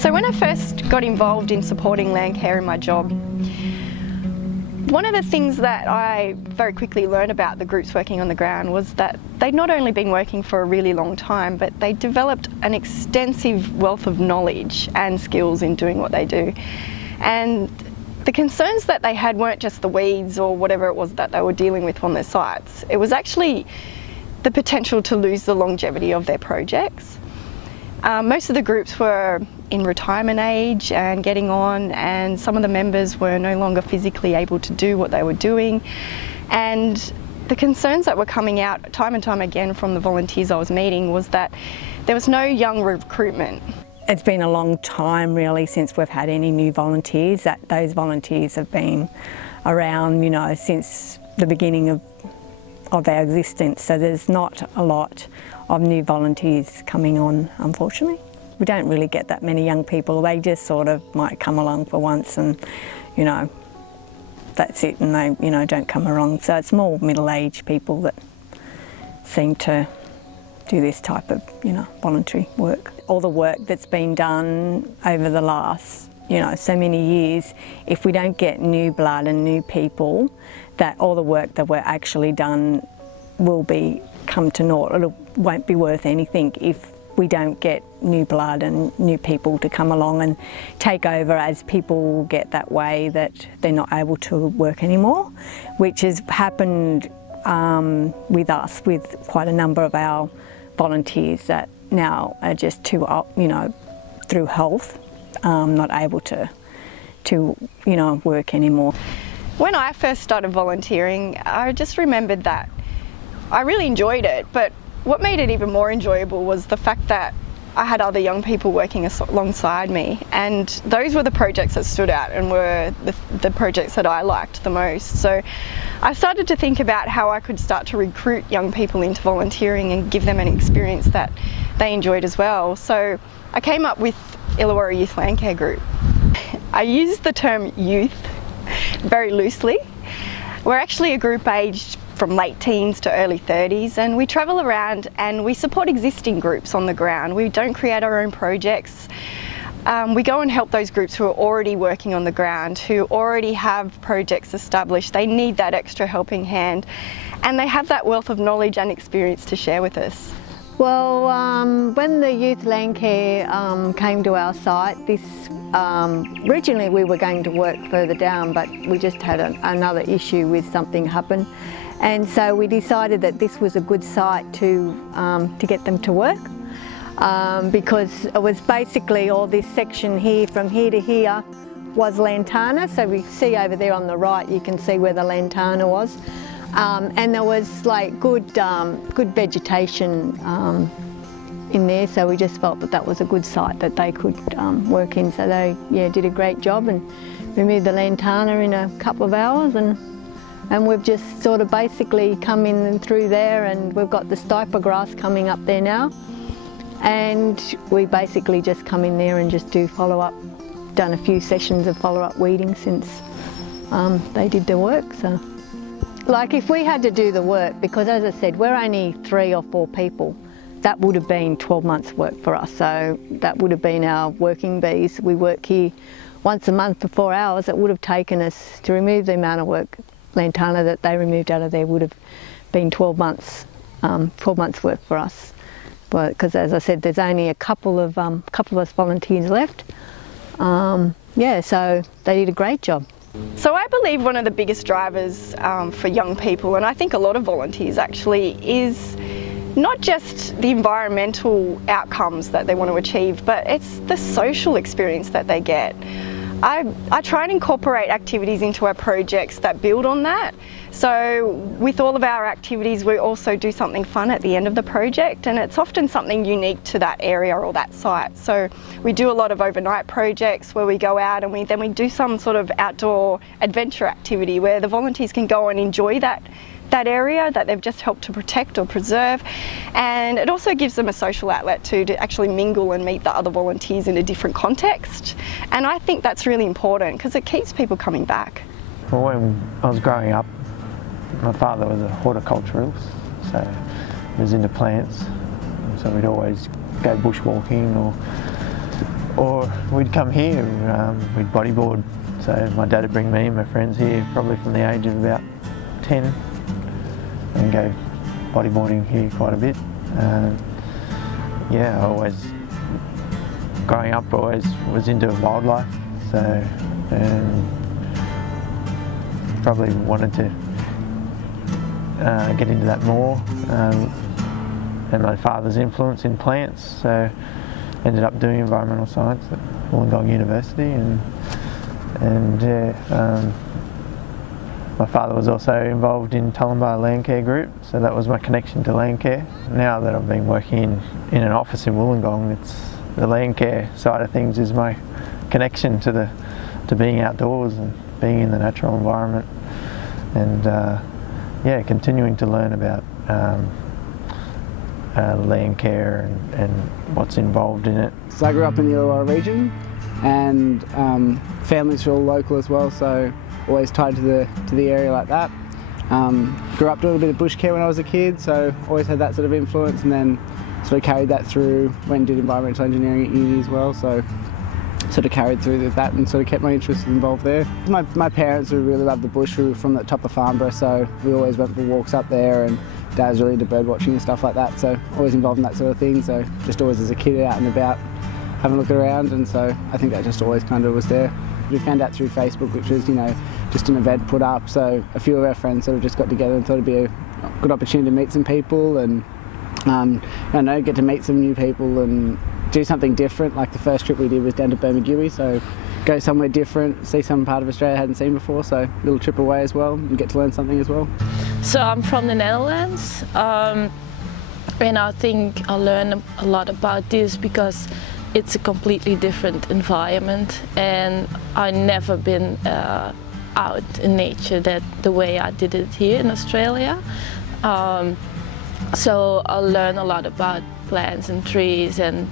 So when I first got involved in supporting Landcare in my job, one of the things that I very quickly learned about the groups working on the ground was that they'd not only been working for a really long time, but they developed an extensive wealth of knowledge and skills in doing what they do. And the concerns that they had weren't just the weeds or whatever it was that they were dealing with on their sites. It was actually the potential to lose the longevity of their projects. Most of the groups were in retirement age and getting on, and some of the members were no longer physically able to do what they were doing. And the concerns that were coming out time and time again from the volunteers I was meeting was that there was no young recruitment. It's been a long time really since we've had any new volunteers. Those volunteers have been around, you know, since the beginning of our existence, so there's not a lot of new volunteers coming on, unfortunately. We don't really get that many young people. They just sort of might come along for once and, you know, that's it, and they, you know, don't come along. So it's more middle-aged people that seem to do this type of, you know, voluntary work. All the work that's been done over the last, you know, so many years, if we don't get new blood and new people, that all the work that we're actually done will come to naught. It won't be worth anything if we don't get new blood and new people to come along and take over as people get that way that they're not able to work anymore, which has happened with us, with quite a number of our volunteers that now are just too, you know, through health, not able to you know, work anymore. When I first started volunteering, I just remembered that I really enjoyed it, but what made it even more enjoyable was the fact that I had other young people working alongside me, and those were the projects that stood out and were the projects that I liked the most. So I started to think about how I could start to recruit young people into volunteering and give them an experience that they enjoyed as well. So I came up with Illawarra Youth Landcare Group. I use the term youth very loosely. We're actually a group aged from late teens to early 30s, and we travel around and we support existing groups on the ground. We don't create our own projects. We go and help those groups who are already working on the ground, who already have projects established. They need that extra helping hand, and they have that wealth of knowledge and experience to share with us. Well, when the Youth Landcare came to our site, originally we were going to work further down, but we just had another issue with something happen. And so we decided that this was a good site to get them to work, because it was basically all this section here, from here to here, was lantana. So we see over there on the right, you can see where the lantana was. And there was like good vegetation in there, so we just felt that that was a good site that they could work in. So they did a great job and removed the lantana in a couple of hours, and we've just sort of basically come in and through there, and we've got the stiper grass coming up there now, and we basically just come in there and just do follow-up. Done a few sessions of follow-up weeding since they did their work. So, like, if we had to do the work, because as I said, we're only 3 or 4 people, that would have been 12 months work for us. So that would have been our working bees. We work here once a month for 4 hours. It would have taken us to remove the amount of work, lantana that they removed out of there would have been 12 months work for us. Because as I said, there's only a couple of us volunteers left. So they did a great job. So I believe one of the biggest drivers for young people, and I think a lot of volunteers actually, is not just the environmental outcomes that they want to achieve, but it's the social experience that they get. I try and incorporate activities into our projects that build on that. So with all of our activities, we also do something fun at the end of the project, and it's often something unique to that area or that site. So we do a lot of overnight projects where we go out and then we do some sort of outdoor adventure activity where the volunteers can go and enjoy that area that they've just helped to protect or preserve, and it also gives them a social outlet too, to actually mingle and meet the other volunteers in a different context, and I think that's really important because it keeps people coming back. Well, when I was growing up, my father was a horticulturalist, so he was into plants, so we'd always go bushwalking or we'd come here, we'd bodyboard. So my dad would bring me and my friends here probably from the age of about 10 and go bodyboarding here quite a bit. Yeah, growing up I always was into wildlife, so probably wanted to get into that more, and my father's influence in plants, so ended up doing environmental science at Wollongong University, and my father was also involved in Tullimbah Landcare Group, so that was my connection to Landcare. Now that I've been working in an office in Wollongong, it's the Landcare side of things is my connection to being outdoors and being in the natural environment, and yeah, continuing to learn about Landcare and what's involved in it. So I grew up in the Illawarra region, and families are all local as well, so always tied to the area like that. Grew up doing a bit of bush care when I was a kid, so always had that sort of influence, and then sort of carried that through when I did environmental engineering at uni as well, so sort of carried through with that and sort of kept my interest involved there. My parents really loved the bush. We were from the top of Farnborough, so we always went for walks up there, and Dad was really into bird watching and stuff like that, so always involved in that sort of thing, so just always as a kid out and about having a look around, and so I think that just always kind of was there. We found out through Facebook, which was, you know, just an event put up, so a few of our friends sort of just got together and thought it'd be a good opportunity to meet some people and I don't know, get to meet some new people and do something different. Like the first trip we did was down to Bermuda, so go somewhere different, see some part of Australia I hadn't seen before, so a little trip away as well and get to learn something as well. So I'm from the Netherlands, and I think I learned a lot about this because it's a completely different environment, and I've never been out in nature the way I did it here in Australia. So I learned a lot about plants and trees and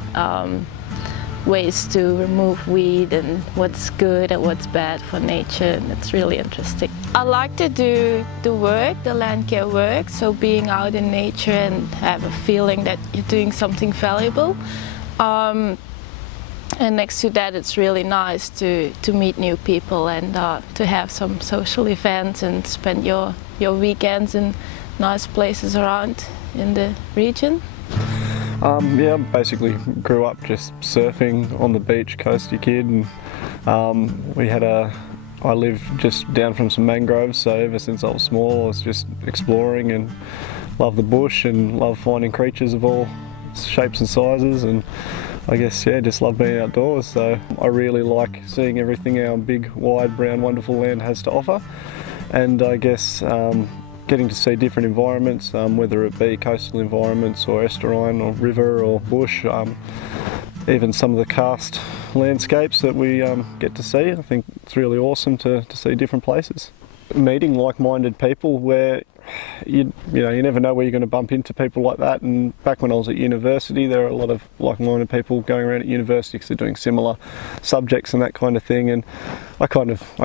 ways to remove weed and what's good and what's bad for nature, and it's really interesting. I like to do the work, the land care work, so being out in nature and have a feeling that you're doing something valuable. And next to that, it's really nice to meet new people and to have some social events and spend your weekends in nice places around in the region. Yeah, basically grew up just surfing on the beach, coasty kid, and I live just down from some mangroves, so ever since I was small I was just exploring and love the bush and love finding creatures of all shapes and sizes, and I guess, yeah, just love being outdoors. So I really like seeing everything our big, wide, brown, wonderful land has to offer, and I guess getting to see different environments, whether it be coastal environments or estuarine or river or bush, even some of the karst landscapes that we get to see. I think it's really awesome to see different places. Meeting like-minded people where you never know where you're going to bump into people like that, and back when I was at university there were a lot of like-minded people going around at university because they're doing similar subjects and that kind of thing, and I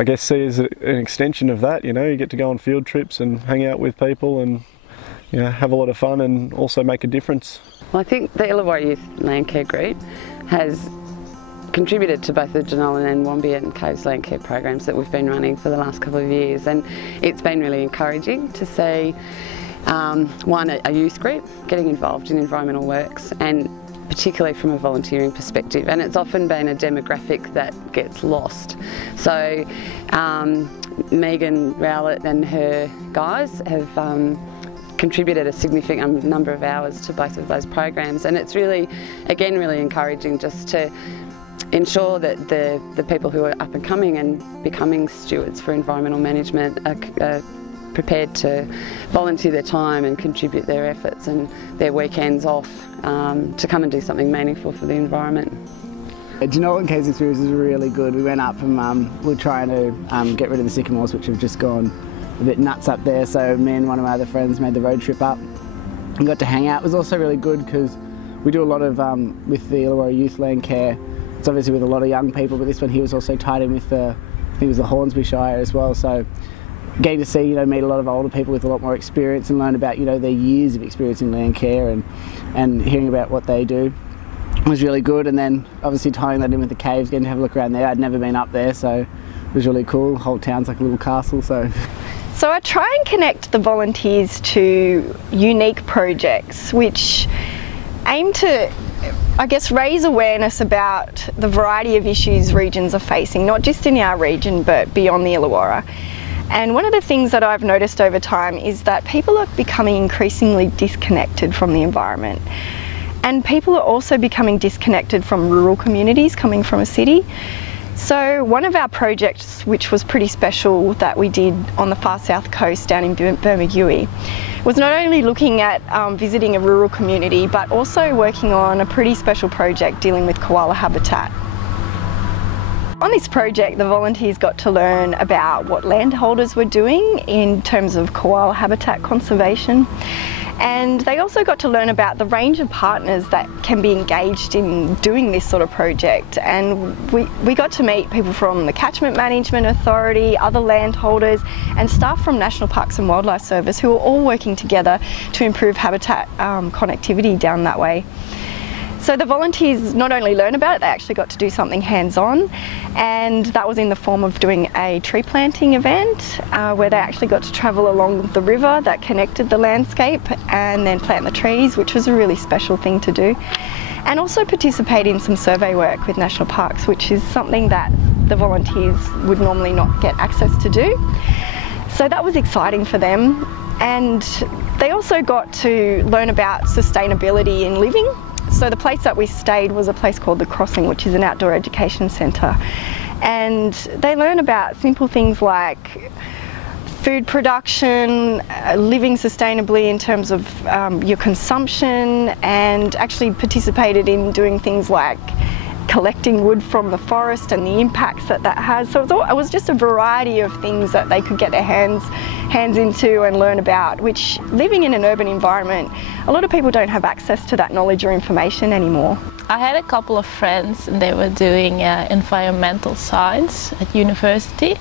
guess see as an extension of that, you get to go on field trips and hang out with people and have a lot of fun and also make a difference. Well, I think the Illawarra Youth Landcare Group has contributed to both the Jenolan and Wombian and Caves Landcare programs that we've been running for the last couple of years, and it's been really encouraging to see a youth group getting involved in environmental works, and particularly from a volunteering perspective, and it's often been a demographic that gets lost. So Megan Rowlatt and her guys have contributed a significant number of hours to both of those programs, and it's really, again, really encouraging just to ensure that the people who are up and coming and becoming stewards for environmental management are prepared to volunteer their time and contribute their efforts and their weekends off to come and do something meaningful for the environment. Jenolan and Caves experience is really good. We went up and we were trying to get rid of the sycamores, which have just gone a bit nuts up there, so me and one of my other friends made the road trip up and got to hang out. It was also really good because we do a lot of, with the Illawarra Youth Landcare, it's obviously with a lot of young people, but this one he was also tied in with I think it was the Hornsby Shire as well, so getting to see, meet a lot of older people with a lot more experience and learn about, their years of experience in land care and hearing about what they do was really good, and then obviously tying that in with the caves, getting to have a look around there. I'd never been up there, so it was really cool. The whole town's like a little castle. So I try and connect the volunteers to unique projects which aim to, I guess, raise awareness about the variety of issues regions are facing, not just in our region but beyond the Illawarra. And one of the things that I've noticed over time is that people are becoming increasingly disconnected from the environment. And people are also becoming disconnected from rural communities coming from a city. So one of our projects, which was pretty special, that we did on the far south coast down in Bermagui, was not only looking at visiting a rural community, but also working on a pretty special project dealing with koala habitat. On this project, the volunteers got to learn about what landholders were doing in terms of koala habitat conservation. And they also got to learn about the range of partners that can be engaged in doing this sort of project. And we got to meet people from the Catchment Management Authority, other landholders, and staff from National Parks and Wildlife Service who are all working together to improve habitat connectivity down that way. So the volunteers not only learned about it, they actually got to do something hands-on, and that was in the form of doing a tree planting event where they actually got to travel along the river that connected the landscape and then plant the trees, which was a really special thing to do. And also participate in some survey work with National Parks, which is something that the volunteers would normally not get access to do. So that was exciting for them. And they also got to learn about sustainability in living. So the place that we stayed was a place called The Crossing, which is an outdoor education centre. And they learn about simple things like food production, living sustainably in terms of your consumption, and actually participated in doing things like collecting wood from the forest and the impacts that that has. So it was just a variety of things that they could get their hands into and learn about, which, living in an urban environment, a lot of people don't have access to that knowledge or information anymore. I had a couple of friends and they were doing environmental science at university,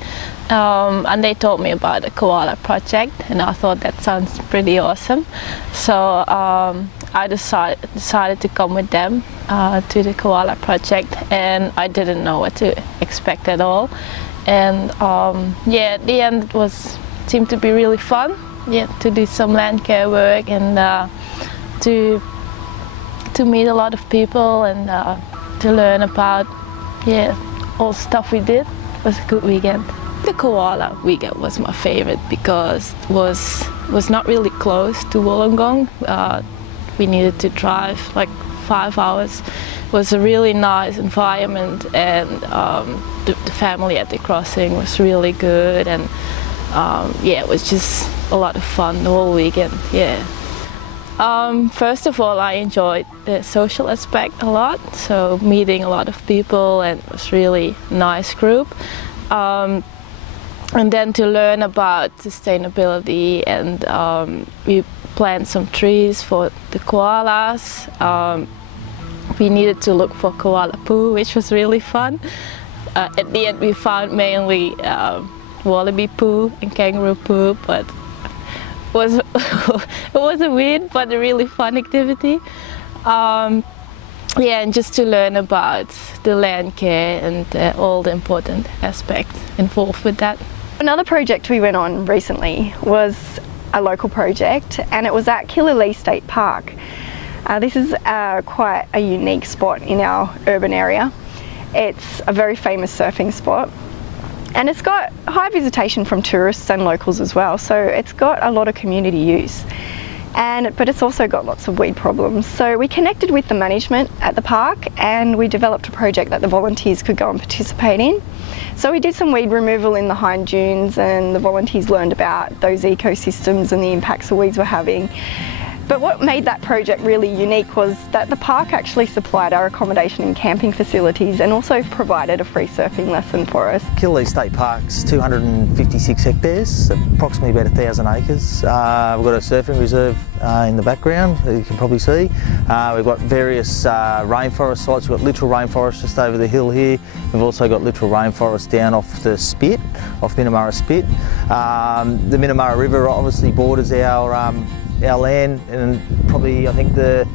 and they told me about the koala project, and I thought that sounds pretty awesome. So I decided to come with them to the koala project, and I didn't know what to expect at all. And yeah, at the end it seemed to be really fun, yeah, to do some land care work and to meet a lot of people and to learn about, yeah, all the stuff we did. It was a good weekend. The koala weekend was my favorite because it was not really close to Wollongong. We needed to drive like 5 hours. It was a really nice environment, and the family at the crossing was really good, and yeah, it was just a lot of fun the whole weekend, yeah. First of all, I enjoyed the social aspect a lot, so meeting a lot of people, and it was really a nice group. And then to learn about sustainability, and we planted some trees for the koalas. We needed to look for koala poo, which was really fun. At the end we found mainly wallaby poo and kangaroo poo, but it was a weird but a really fun activity. Yeah, and just to learn about the land care and all the important aspects involved with that. Another project we went on recently was a local project, and it was at Killalea State Park. This is quite a unique spot in our urban area. It's a very famous surfing spot, and it's got high visitation from tourists and locals as well, so it's got a lot of community use. But it's also got lots of weed problems. So we connected with the management at the park, and we developed a project that the volunteers could go and participate in. So we did some weed removal in the hind dunes, and the volunteers learned about those ecosystems and the impacts the weeds were having. But what made that project really unique was that the park actually supplied our accommodation and camping facilities, and also provided a free surfing lesson for us. Killalea State Park's 256 hectares, approximately about 1,000 acres. We've got a surfing reserve in the background, as you can probably see. We've got various rainforest sites. We've got literal rainforest just over the hill here. We've also got literal rainforest down off the Spit, off Minnamurra Spit. The Minnamurra River obviously borders our land, and probably I think the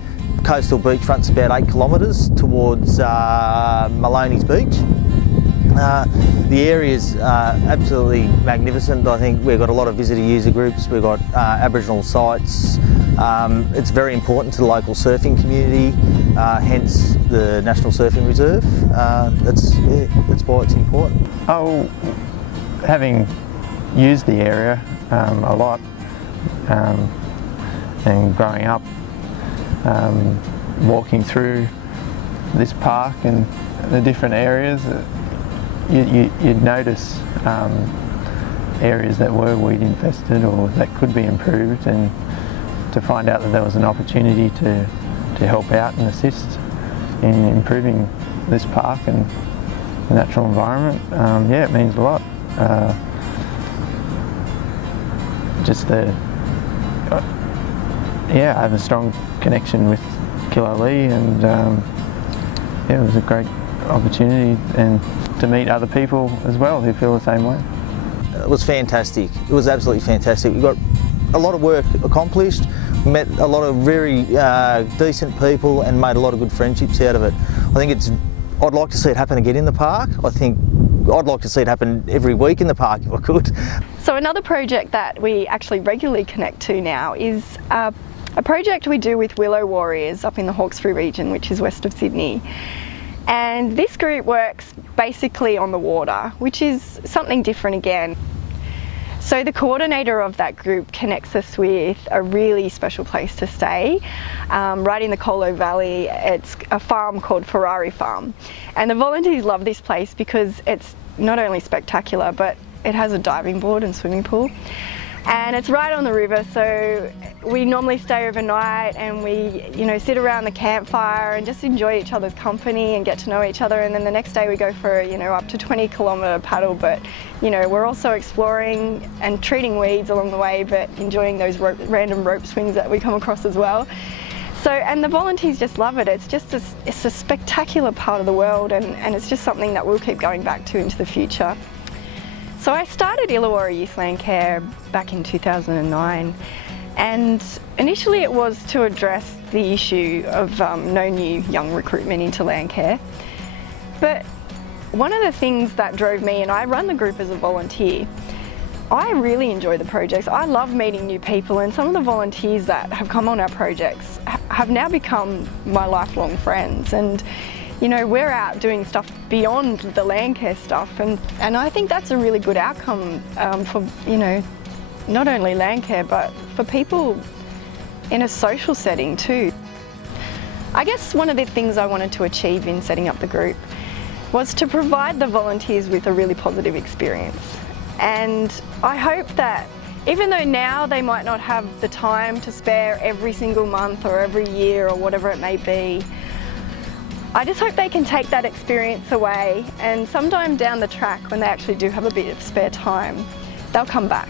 coastal beachfront's about 8 kilometres towards Maloney's Beach. The area's absolutely magnificent. I think we've got a lot of visitor user groups, we've got Aboriginal sites. It's very important to the local surfing community, hence the National Surfing Reserve. That's why it's important. Oh, having used the area a lot and growing up, walking through this park and the different areas, you'd notice areas that were weed infested or that could be improved, and to find out that there was an opportunity to help out and assist in improving this park and the natural environment, yeah, it means a lot. Yeah, I have a strong connection with Killalea, and yeah, it was a great opportunity, and to meet other people as well who feel the same way. It was fantastic. It was absolutely fantastic. We got a lot of work accomplished. We met a lot of very decent people and made a lot of good friendships out of it. I think I'd like to see it happen again in the park. I think I'd like to see it happen every week in the park if I could. So another project that we actually regularly connect to now is a project we do with Willow Warriors up in the Hawkesbury region, which is west of Sydney. And this group works basically on the water, which is something different again. So the coordinator of that group connects us with a really special place to stay, right in the Colo Valley. It's a farm called Ferrari Farm. And the volunteers love this place because it's not only spectacular, but it has a diving board and swimming pool. And it's right on the river, so we normally stay overnight and we, sit around the campfire and just enjoy each other's company and get to know each other. And then the next day we go for, up to 20-kilometre paddle, but, we're also exploring and treating weeds along the way, but enjoying those random rope swings that we come across as well. So, and the volunteers just love it. It's a spectacular part of the world, and it's just something that we'll keep going back to into the future. So I started Illawarra Youth Landcare back in 2009, and initially it was to address the issue of no new young recruitment into Landcare. But one of the things that drove me, and I run the group as a volunteer, I really enjoy the projects. I love meeting new people, and some of the volunteers that have come on our projects have now become my lifelong friends. And we're out doing stuff beyond the Landcare stuff, and I think that's a really good outcome for, not only Landcare, but for people in a social setting too. I guess one of the things I wanted to achieve in setting up the group was to provide the volunteers with a really positive experience. And I hope that even though now they might not have the time to spare every single month or every year or whatever it may be, I just hope they can take that experience away, and sometime down the track when they actually do have a bit of spare time, they'll come back.